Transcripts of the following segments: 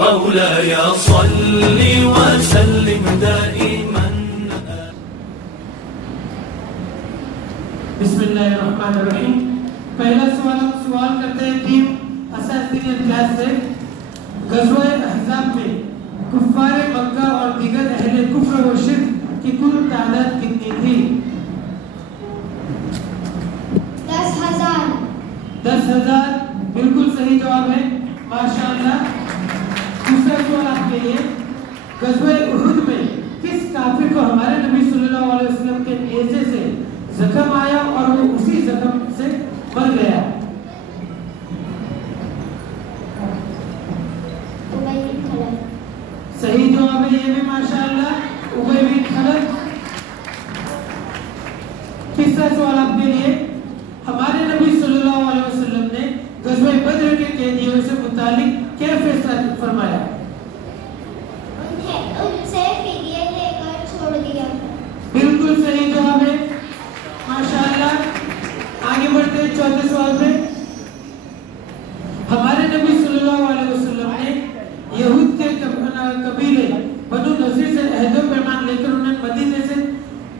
مولاي صل وسلم دائما. بسم اللہ الرحمن الرحیم. پہلا سوال کرتے ہیں ٹیم اساتذہ کلاس سے. غزوہ احزاب میں کفار مکہ اور دیگر اہل کفر و شرک کی کل تعداد کتنی تھی؟ 10,000. 10,000 بالکل صحیح جواب ہے. ماشاءاللہ. دوسرا سوال آپ کے لیے. غزوہ احد میں کس کافر کو ہمارے نبی صلی اللہ علیہ وسلم کے نیزے سے زخم آیا اور وہ اسی زخم سے مر گیا؟ صحیح جواب ہے یہ بھی ماشاءاللہ. ابی بن خلف. تیسرا سوال آپ کے لیے. ہمارے نبی صلی اللہ علیہ وسلم نے غزوہ بدر کے قیدیوں سے متعلق کیا فیصلہ فرمایا؟ ان سے فدیہ لے کر چھوڑ دیا. بالکل صحیح جواب ہے ماشاءاللہ. آگے بڑھتے ہیں چوتھے سوال پہ. ہمارے نبی صلی اللہ علیہ وسلم نے یہود کے قبیلے بنو نذیر سے عہد و پیمان لے کر انہیں مدینے سے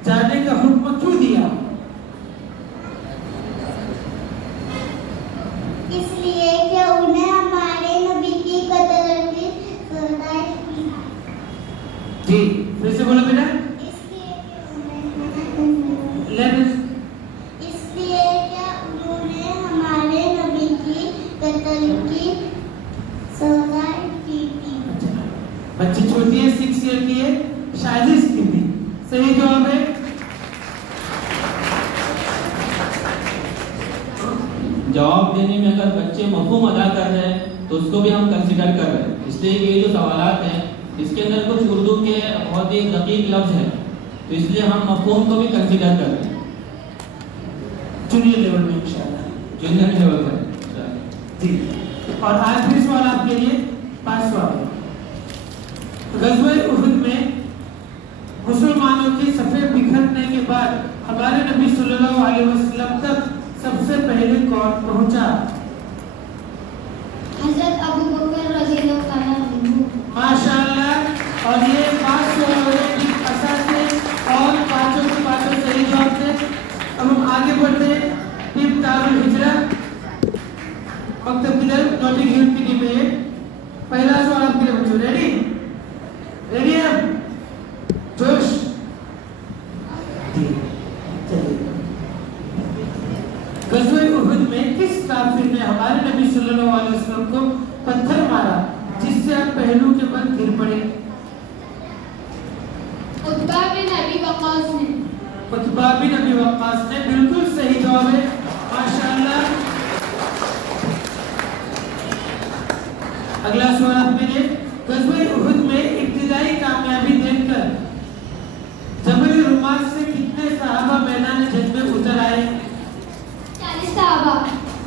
جانے کا حکم کیوں دیا؟ اس لیے کہ انہیں ہمارے نبی کی قتل کی سزا دی. جی پھر سے بولو بیٹا. اس لیے کہ انہوں نے ہمارے نبی کی قتل کی سزا کی تھی. بچی چھوٹی ہے 6 ایئر کی ہے. سازش کی تھی. صحیح جواب ہے. جواب دینے میں اگر بچے مفہوم ادا کر رہے ہیں تو اس کو بھی ہم کنسیڈر کر رہے ہیں. اس لیے یہ جو سوالات ہیں اس کے اندر کچھ اردو کے بہت ہی دقیق لفظ ہیں تو اس لیے ہم مفہوم کو بھی کنسیڈر کر رہے ہیں. جونیئر لیول میں انشاءاللہ. جنرل لیول پر. جی. اور آخری سوال آپ کے لیے 5 سوال. غزوہ احد میں مسلمانوں کی صفیں بکھرنے کے بعد ہمارے نبی صلی اللہ علیہ وسلم تک سب سے پہلے کون پہنچا؟ حضرت ابو بکر رضی اللہ عنہ. ماشاءاللہ. اور یہ 5 سوال اساتذہ اور پانچوں کے پانچوں صحیح جواب تھے. اب ہم آگے بڑھتے ہیں. ٹیم دارالہجرہ مکتب کی طرف نوٹنگ ہل کی ٹیم ہے. پہلا سوال آپ کے لیے بچوں. ریڈی ہے ہم؟ جوش. غزوہ احد میں کس کافر نے ہمارے نبی صلی اللہ علیہ وسلم کو پتھر مارا جس سے آپ پہلو کے بل گر پڑے؟ عتبہ بن ابی وقاص نے. عتبہ بن ابی وقاص نے. بالکل صحیح جواب ہے ماشاءاللہ. اگلا سوال آپ کے لیے. غزوہ احد میں ابتدائی کامیابی دیکھ کر جبل رمات سے کتنے صحابہ میدان جنگ میں اتر آئے؟ 40 صحابہ.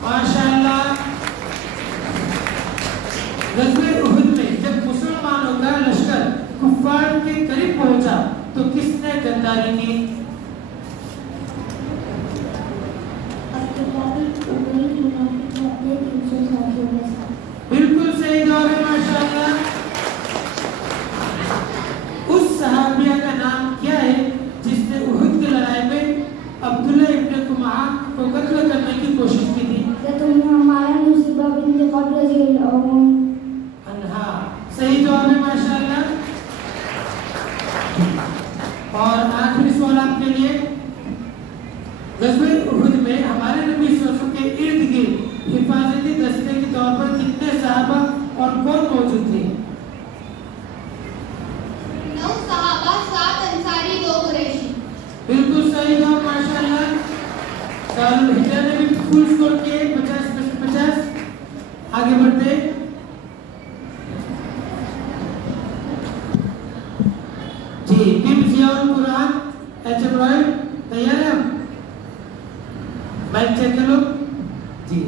ماشاءاللہ. غزوہ احد میں جب مسلمانوں کا لشکر کفار کے قریب پہنچا تو کس نے غداری کی؟ بالکل صحیح جواب ہے ماشاءاللہ. اس صحابیہ کا نام کیا ہے جس نے احد کی لڑائی میں عبداللہ ابن قمعہ کو قتل کرنے کی کوشش کی تھی؟ صحیح جواب ہے ماشاءاللہ. اور آخری سوال آپ کے لیے. غزوہ احد میں ہمارے نبی صلی اللہ علیہ وسلم کے ارد گرد حفاظتی دستے کے طور پر کتنے صحابہ اور کون موجود تھے؟ 9 صحابہ، 7 انصاری، 2 قریشی. بالکل صحیح جواب ماشاءاللہ. دارالہجرہ نے بھی فل سکور کیے 50 میں سے 50. آگے بڑھتے. جی ٹیم ضیاء القرآن ایچ ایم رائل تیار ہے؟ ہم مائک چیک کرو. جی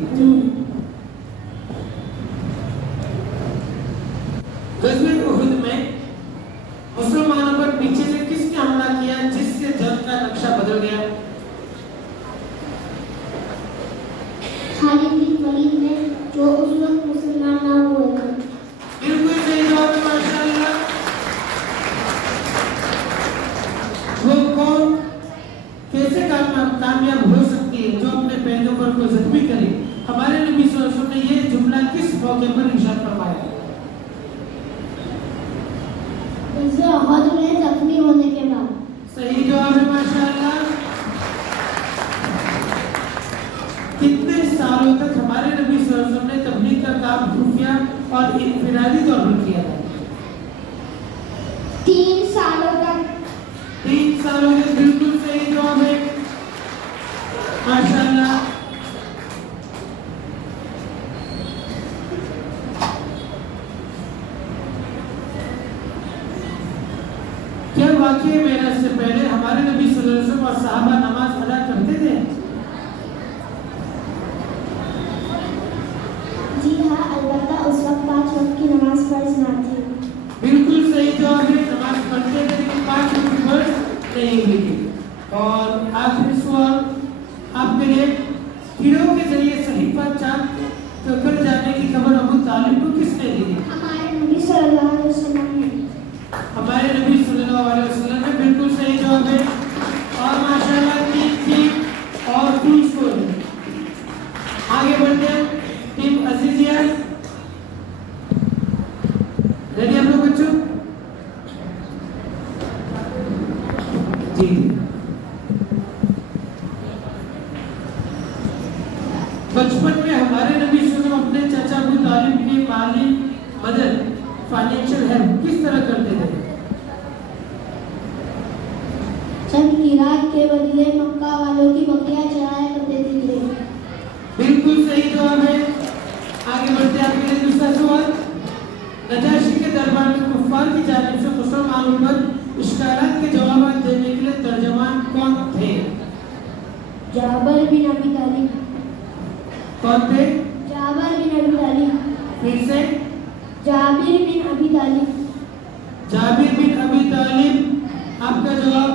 غزوہ احد میں مسلمانوں پر پیچھے سے کس نے حملہ کیا جس سے جنگ کا نقشہ بدل گیا؟ خالد بن ولید نے، جو اس وقت مسلمان نہ ہوئے تھے. بالکل صحیح ارشاد فرمایا غزوہ احد میں زخمی ہونے کے بعد. صحیح جواب ہے ماشاءاللہ. کتنے سالوں تک ہمارے نبی صلی اللہ علیہ وسلم نے تبلیغ کا کام خفیہ اور انفرادی طور پر کیا ہے؟ 3 سالوں تک. 3 سالوں میں بالکل صحیح جواب ہے ماشاءاللہ. کیا واقعی معراج سے پہلے ہمارے نبی صلی اللہ علیہ وسلم اور صحابہ نماز ادا کرتے تھے؟ جی ہاں، البتہ اس وقت 5 وقت کی نماز فرض نہ تھی. بالکل صحیح جواب ہے. نماز پڑھتے تھے لیکن 5 وقت فرض نہیں ہوئی تھی. اور آخری سوال آپ کے لیے، ہیرو کے ذریعے صحیفہ چاند کر جانے کی خبر ابو طالب کو کس نے دی تھی؟ ہمارے نبی صلی اللہ علیہ وسلم نے. ہمارے نبی صلی اللہ علیہ وسلم نے. بالکل صحیح جواب ہے. اور ماشاءاللہ 3 اور فل اسکور ہے. آگے بڑھتے ہیں. ٹیم عزیزیہ ریڈی آپ لوگ بچوں؟ جی. بچپن میں ہمارے نبی صلی اللہ علیہ وسلم اپنے چچا ابو طالب کی مالی مدد فائنینشیل ہیلپ کس طرح کرتے تھے؟ چند خیرات کے بدلے مکہ والوں کی بکریاں چرایا کرتے تھے. بالکل صحیح جواب ہے. آگے بڑھتے ہیں. آپ کے لیے دوسرا سوال. نجاشی کے دربار میں کفار کی جانب سے مسلمانوں پر اشکالات کے جوابات دینے کے لیے ترجمان کون تھے؟ جابر بن ابی طالب. کون تھے؟ جابر بن ابی طالب. پھر سے جابر بن ابی طالب. جابر بن ابی طالب. آپ کا جواب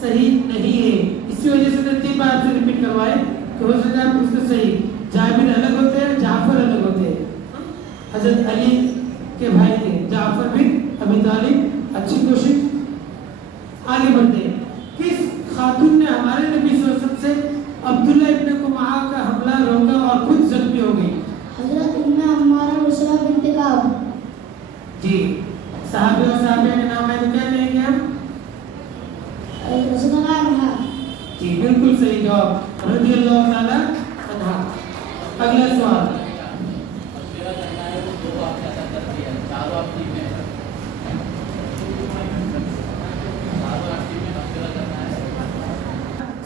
صحیح نہیں ہے. اسی وجہ سے میں 3 بار سے ریپیٹ کروائے کہ ہو سکتا ہے آپ اس کو صحیح. جابر الگ ہوتے ہیں، جعفر الگ ہوتے ہیں. حضرت علی کے بھائی تھے جعفر بن ابی طالب. اچھی کوشش. آگے بڑھتے ہیں. کس خاتون نے ہمارے نبی صلی اللہ علیہ وسلم سے عبداللہ ابن قمعہ کا حملہ روکا اور خود زخمی ہو گئی؟ حضرت ام عمارہ رسولہ بنت کعب. جی. صحابی اور صحابیہ کے نام ہے تو کیا کہیں گے ہم؟ رضی اللہ عنہا. جی بالکل صحیح جواب. رضی اللہ تعالی عنہا. اگلا سوال.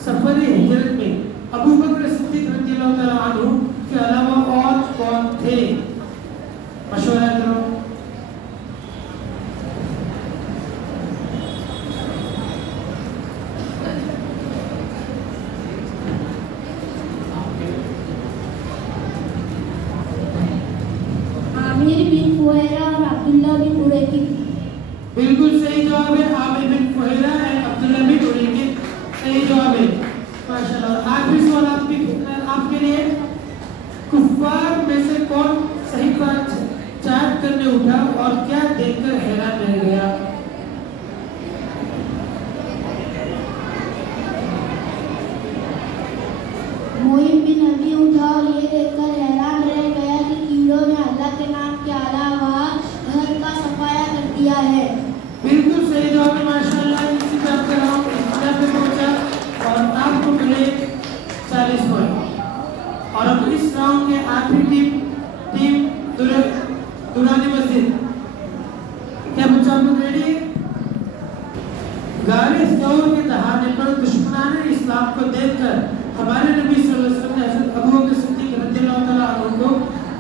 سفر ہجرت میں ابو بکر صدیق رضی اللہ تعالی عنہ کے علاوہ اور کون تھے؟ مشورہ کرو. عامر بن فہیرہ اور عبداللہ بن اریقی. بالکل صحیح جواب ہے. عامر بن فہیرہ اور عبداللہ بن اریقی صحیح جواب ہے ماشاءاللہ. آخری سوال آپ کے لیے. کفار میں سے کون صحیفہ چاٹ کرنے اٹھا اور کیا دیکھ کر حیران رہ گیا؟ معین بن ابی اٹھا اور یہ دیکھ کر حیران رہ گیا کہ کیڑوں نے اللہ کے نام کے علاوہ گھر کا صفایا کر دیا ہے. بالکل صحیح جواب ہے ماشاءاللہ. اسی طرح کا راؤنڈ اختتام پہ پہنچا اور آپ کو ملے 40 پوائنٹ. اور اب اس راؤنڈ کے آخری ٹیم دورانی مسجد. کیا بچہ آپ لوگ ریڈی ہے؟ غار ثور کے دہانے پر دشمنان اسلام کو دیکھ کر ہمارے نبی صلی اللہ علیہ وسلم نے حضرت ابو بکر صدیق رضی اللہ تعالیٰ عنہ کو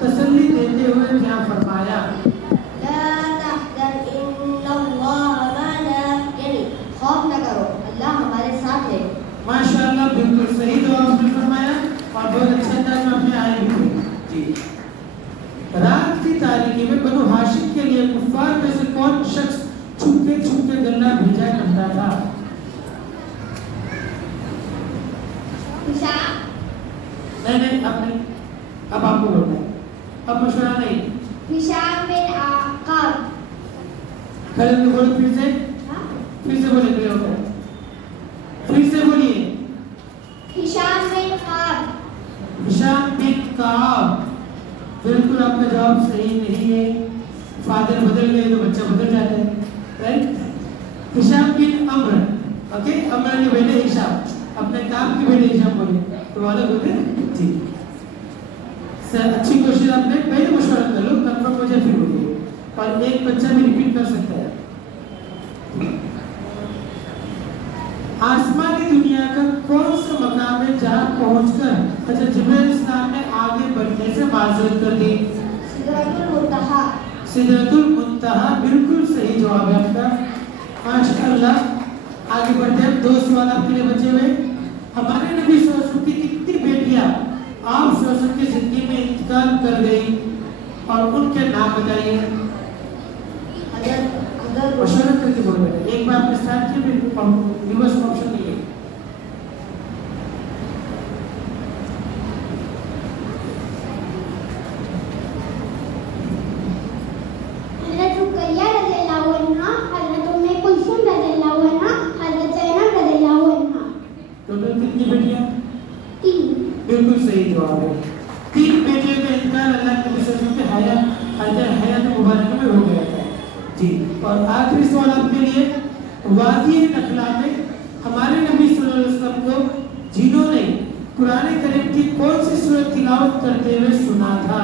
تسلی دیتے ہوئے کیا فرمایا؟ لا تحزن ان اللہ معنا. یعنی خوف نہ کرو، اللہ ہمارے ساتھ ہے. ماشاءاللہ بالکل صحیح جواب نے فرمایا اور بہت اچھے انداز میں اپنے آئے بھی ہوئے. جی. رات کی تاریکی میں بنو ہاشم کے لیے کفار میں سے کون شخص چھپ کے گلہ بھیجا کرتا تھا؟ نہیں اب آپ کو بولنا ہے. اب مشورہ نہیں. ہشام بن عقاب. کھڑے ہو کے بولو پھر سے بولے کھڑے ہو کر. پھر سے بولیے. ہشام بن کعب. ہشام بن کعب. بالکل آپ کا जवाब सही नहीं है। फादर बदल गए तो बच्चा बदल जाता है, राइट? हिशाम बिन अम्र, ओके, अम्र के बेटे हिशाम, अपने काम के बेटे हिशाम बोले तो अलग होते हैं जी। सर अच्छी क्वेश्चन आपने पहले मशवरा कर लो, कंफर्म हो जाए फिर बोलिए, और एक बच्चा भी रिपीट कर सकता है। आसमानी दुनिया का कौन सा मकाम है जहाँ पहुंचकर हज़रत जिब्रील इस्लाम ने आगे बढ़ने से माजरत कर दी? सिदरतुल मुंतहा। सिदरतुल मुंतहा बिल्कुल सही जवाब है आपका, माशाअल्लाह। आगे बढ़ते हैं, 2 सवाल आपके लिए बचे हुए। हमारे नबी सल्लल्लाहु अलैहि वसल्लम की कितनी बेटियां आप सल्लल्लाहु अलैहि वसल्लम की जिंदगी में इंतकाल कर गई और उनके नाम बताइए? मशवरा करके बोल रहे हैं, एक बार आपने स्टार्ट किया फिर रिवर्स ऑप्शन नहीं है। हज़रत रुकैया रज़ियल्लाहु अन्हा, हज़रत उम्मे कुलसूम रज़ियल्लाहु अन्हा, हज़रत ज़ैनब रज़ियल्लाहु अन्हा। टोटल कितनी बेटियां? 3। बिल्कुल सही जवाब है। 3 बेटियों का इंतकाल अल्लाह के नबी सल्लल्लाहु अलैहि वसल्लम के हयात मुबारक में हो गया था जी। और आखिरी सवाल आपके लिए, वादी नखला में हमारे नबी सल्लल्लाहु अलैहि वसल्लम को जिन्होंने कुरान करीम की कौन सी सूरत तिलावत करते हुए सुना था?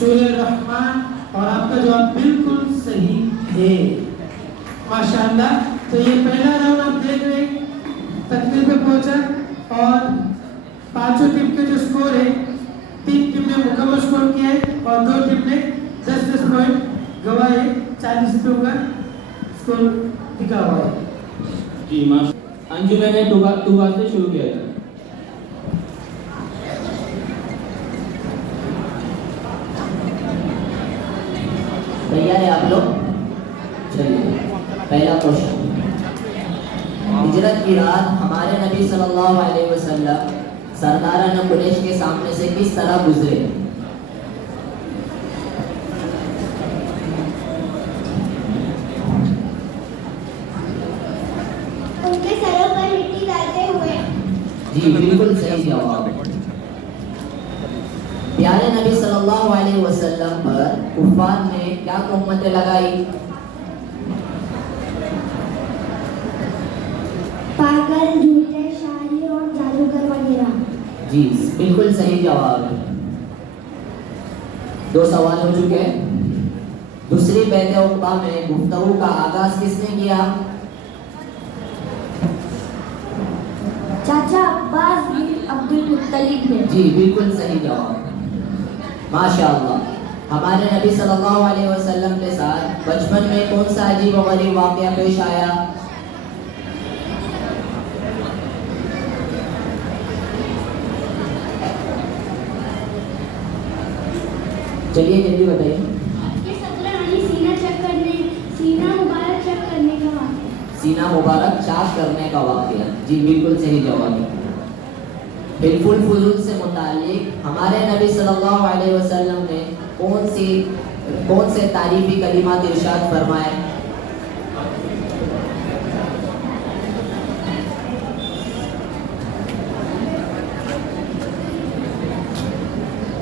सूरह रहमान, और आपका जवाब बिल्कुल सही है, माशाअल्लाह। तो ये पहला राउंड आप देख रहे हैं तकमील पे पहुंचा, और 5 टीम के जो स्कोर है, 3 टीम ने मुकम्मल स्कोर किया है और 2 टीम ने 10-10 पॉइंट गवाए, 40 पे हुआ स्कोर टिका हुआ है जी। माशा अंजुम ने 2 बार से शुरू किया था। तैयार है आप लोग? चलिए, पहला क्वेश्चन। हिजरत की रात हमारे नबी सल्लल्लाहु अलैहि वसल्लम सरदारान कुरैश के सामने से किस तरह गुजरे? उनके सरों पर मिट्टी डालते हुए। जी बिल्कुल सही जवाब। प्यारे नबी सल्लल्लाहु अलैहि वसल्लम पर कुफार ने क्या तोहमतें लगाई? पागल, झूठे, शायर और जादूगर वगैरह। जी बिल्कुल सही जवाब। 2 सवाल हो चुके हैं। दूसरी बैत उक़बा में गुफ्तगू का आगाज किसने किया? चाचा अब्बास बिन अब्दुल मुत्तलिब ने। जी बिल्कुल सही जवाब, माशाअल्लाह। हमारे नबी सल्लल्लाहु अलैहि वसल्लम के साथ बचपन में कौन सा अजीब और गरीब वाक़या पेश आया? चलिए जल्दी बताइए। आपके 17 आनी सीना मुबारक चेक करने का वाक़या। सीना मुबारक चाक करने का वाक़या। जी बिल्कुल सही जवाब। हिल्फुल फुजूल से मुताल्लिक हमारे नबी सल्लल्लाहु अलैहि वसल्लम ने कौन से तारीफी कलिमात इरशाद फरमाए?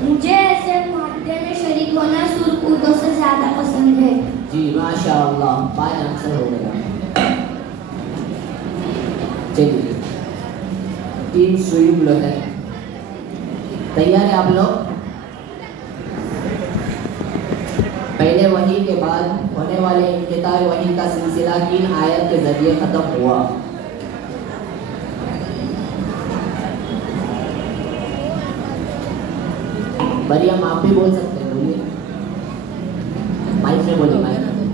मुझे ऐसे मादे में शरीक होना सुर्ख ऊँटों से ज़्यादा पसंद है। जी माशाअल्लाह, 5 आंसर हो गया। चलिए, टीम सुयुग है, तैयार है आप लोग? पहले वही के बाद होने वाले इंक़िताए वही का सिलसिला किन आयत के जरिए खत्म हुआ? मरियम आप भी बोल सकते हैं, बोलिए, माइक में बोलिए, माइक में।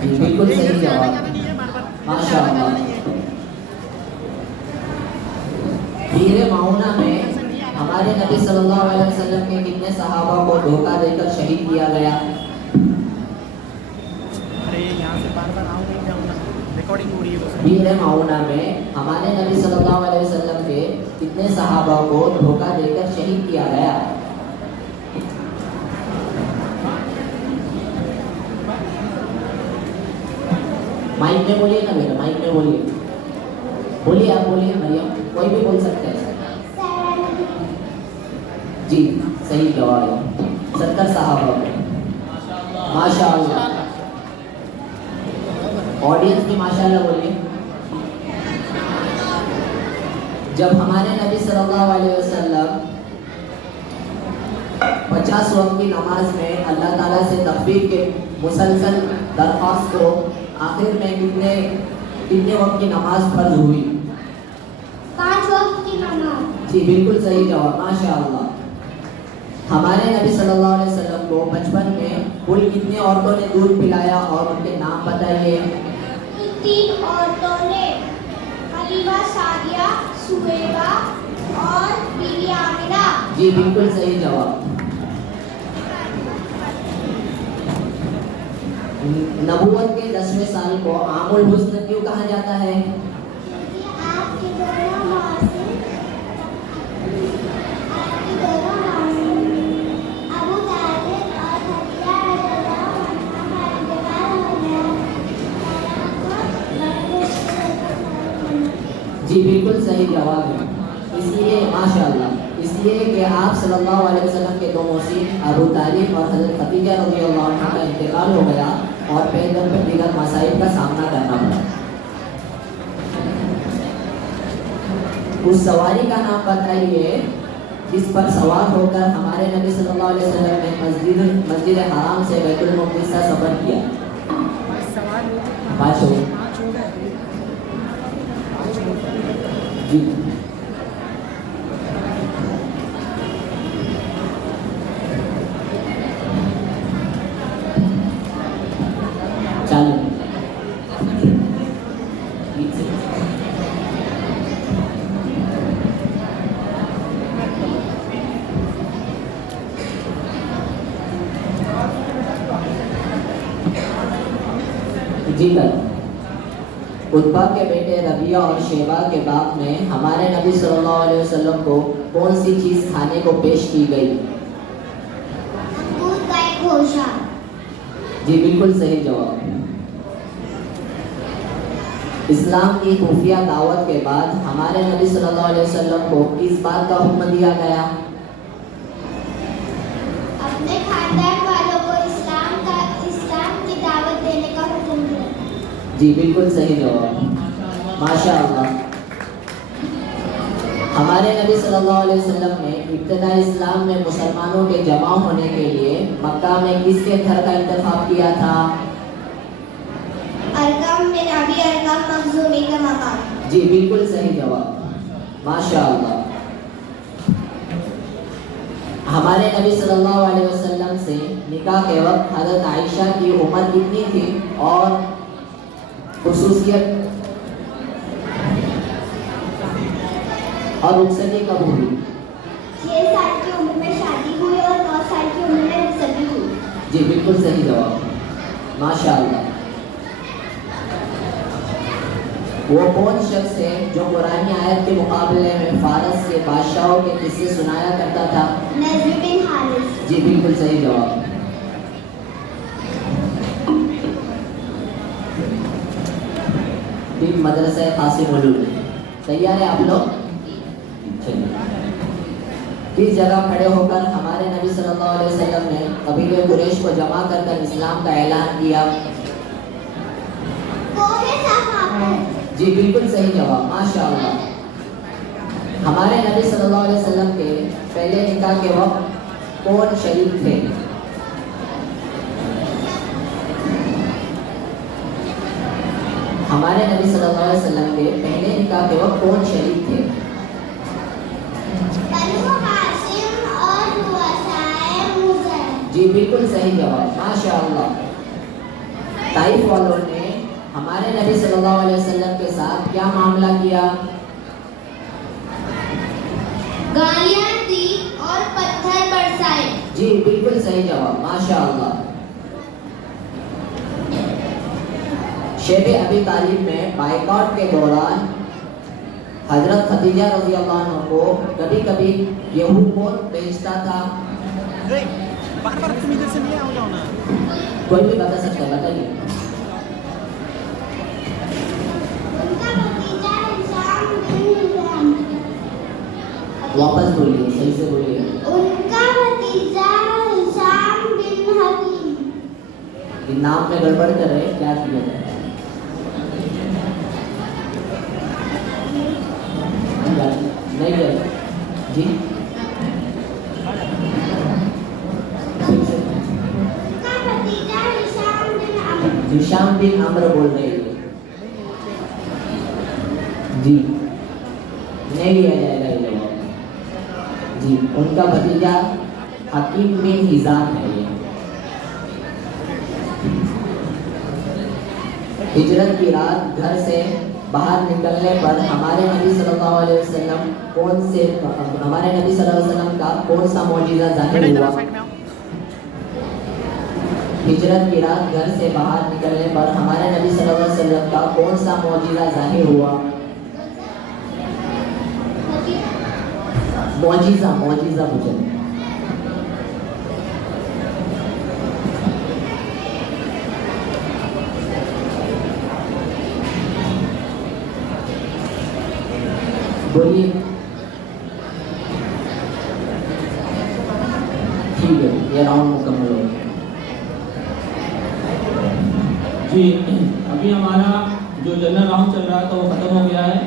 जी, बिल्कुल सही जवाब, माशाअल्लाह। हीरे माउना में हमारे नबी सल्लल्लाहु अलैहि वसल्लम के कितने सहाबा को धोखा देकर शहीद किया गया? हीरे माउना में हमारे नबी सल्लल्लाहु अलैहि वसल्लम के कितने सहाबा को धोखा देकर शहीद किया गया? माइक में बोलिए ना बेटा, माइक में बोलिए, बोलिए आप बोलिए मरियम, कोई भी बोल सकते हैं। जी सही जवाब है, 70 सहाबा। माशाअल्लाह, ऑडियंस भी माशाअल्लाह बोलिए। जब हमारे नबी सल्लल्लाहु अलैहि वसल्लम 50 वक्त की नमाज में अल्लाह ताला से तकबीर के मुसलसल दरख्वास्त करो, आखिर में कितने वक्त की नमाज फर्ज हुई? 5 वक्त की नमाज। जी बिल्कुल सही जवाब, माशाअल्लाह। हमारे नबी सल्लल्लाहु अलैहि वसल्लम को बचपन में कुल कितनी औरतों ने दूध पिलाया और उनके नाम बताइए? 3 औरतों ने, हलीमा, सादिया, सुवैबा और बीबी आमिना। जी बिल्कुल सही जवाब। नबूवत के 10वें साल को आमुल हुस्न क्यों कहा जाता है? आपके दोनों मासूम अबू तालिब और खदीजा रज़ियल्लाहु अन्हा का इंतकाल हो गया। जी बिल्कुल सही जवाब है। इसलिए माशाअल्लाह, इसलिए कि आप सल्लल्लाहु अलैहि वसल्लम के 2 मौसी अबू तालिब और हज़रत खदीजा रज़ियल्लाहु अन्हा का इंतकाल हो गया और पैगंबर पर दीगर मसाइल का सामना करना पड़ा। उस सवारी का नाम बताइए जिस पर सवार होकर हमारे नबी सल्लल्लाहु अलैहि वसल्लम ने मस्जिद हराम से बैतुल मुक़द्दस का सफर किया। 5 हो जी। जी कर उत्बा के बेटे रबिया और शेबा के बाग में हमारे नबी सल्लल्लाहु अलैहि वसल्लम को कौन सी चीज खाने को पेश की गई? दूध का एक गोशा। जी बिल्कुल सही जवाब। इस्लाम की खुफिया दावत के बाद हमारे नबी सल्लल्लाहु अलैहि वसल्लम को किस बात का हुक्म दिया गया? अपने खानदान वालों को इस्लाम की दावत देने का हुक्म दिया। जी बिल्कुल सही जवाब, माशाअल्लाह। हमारे नबी सल्लल्लाहु अलैहि वसल्लम ने इब्तिदा इस्लाम में मुसलमानों के जमा होने के लिए मक्का में किसके घर का इंतखाब किया था? अरकम बिन अबी अरकम मखज़ूमी का मकाम। जी बिल्कुल सही जवाब, माशाअल्लाह। हमारे नबी सल्लल्लाहु अलैहि वसल्लम से निकाह के वक्त हज़रत आयशा की उम्र कितनी थी और खुसूसियत और रुखसती कब हुई? 6 साल की उम्र में शादी हुई और 9 साल की उम्र में रुखसती हुई। जी बिल्कुल सही जवाब, माशाअल्लाह। वो कौन शख्स है जो कुरानी आयत के मुकाबले में फारस के बादशाहों के किस्से सुनाया करता था? नज़्र बिन हारिस। जी बिल्कुल सही जवाब। बिन मदरसा कासिम उलूम। तैयार है आप लोग? चलिए। किस जगह खड़े होकर हमारे नबी सल्लल्लाहु अलैहि वसल्लम ने कबीले कुरैश को जमा कर इस्लाम का ऐलान किया? जी बिल्कुल सही जवाब, माशाअल्लाह। हमारे नबी सल्लल्लाहु अलैहि वसल्लम के पहले निकाह के वक्त कौन शरीक थे? हमारे नबी सल्लल्लाहु अलैहि वसल्लम के पहले निकाह के वक्त कौन शरीक थे? बनु हाशिम और वसाए मुज़र। जी बिल्कुल सही जवाब, माशाअल्लाह। ताइफ वालों ने हमारे नबी सल्लल्लाहु अलैहि वसल्लम के साथ क्या मामला किया? गालियां दी और पत्थर बरसाए। जी बिल्कुल सही जवाब, माशाअल्लाह। शेब अबी तालिब में बाइकआउट के दौरान हजरत खदीजा रज़ियल्लाहु अन्हा को कभी कभी गेहूं कौन बेचता था? बार-बार तुम इधर से नहीं आओ जाओ ना। कोई भी बता सकता है, बताइए। वापस बोलिए, सही से बोलिए। उनका भतीजा हिशाम बिन हकीम। ये नाम में गड़बड़ कर रहे हैं, क्या किया जाए? नहीं है जी, ठीक से। उनका भतीजा हिशाम बिन अमर। हिशाम बिन अम्र बोल रहे हैं जी, नहीं लिया जाएगा ये जवाब जी। उनका भतीजा हकीम बिन हिजाम है। ये हिजरत की रात घर से बाहर निकलने पर हमारे नबी सल्लल्लाहु अलैहि वसल्लम का कौन सा मौजिज़ा ज़ाहिर हुआ? हिजरत की रात घर से बाहर निकलने पर हमारे नबी सल्लल्लाहु अलैहि वसल्लम का कौन सा मौजिज़ा ज़ाहिर हुआ? मौजिज़ा मुझे बोलिए। ठीक है, ये राउंड मुकम्मल हो गया जी। अभी हमारा जो जनरल राउंड चल रहा था वो ख़त्म हो गया है।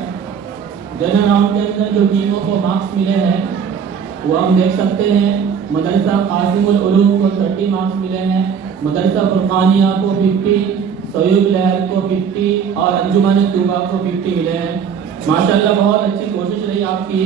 जनरल राउंड के अंदर जो टीमों को मार्क्स मिले हैं वो हम देख सकते हैं। मदरसा कासिमुल उलूम को 30 मार्क्स मिले हैं, मदरसा फुरकानिया को 50, सयूब लहर को 50 और अंजुमन तूबा को 50 मिले हैं। माशाल्लाह बहुत अच्छी कोशिश रही आपकी।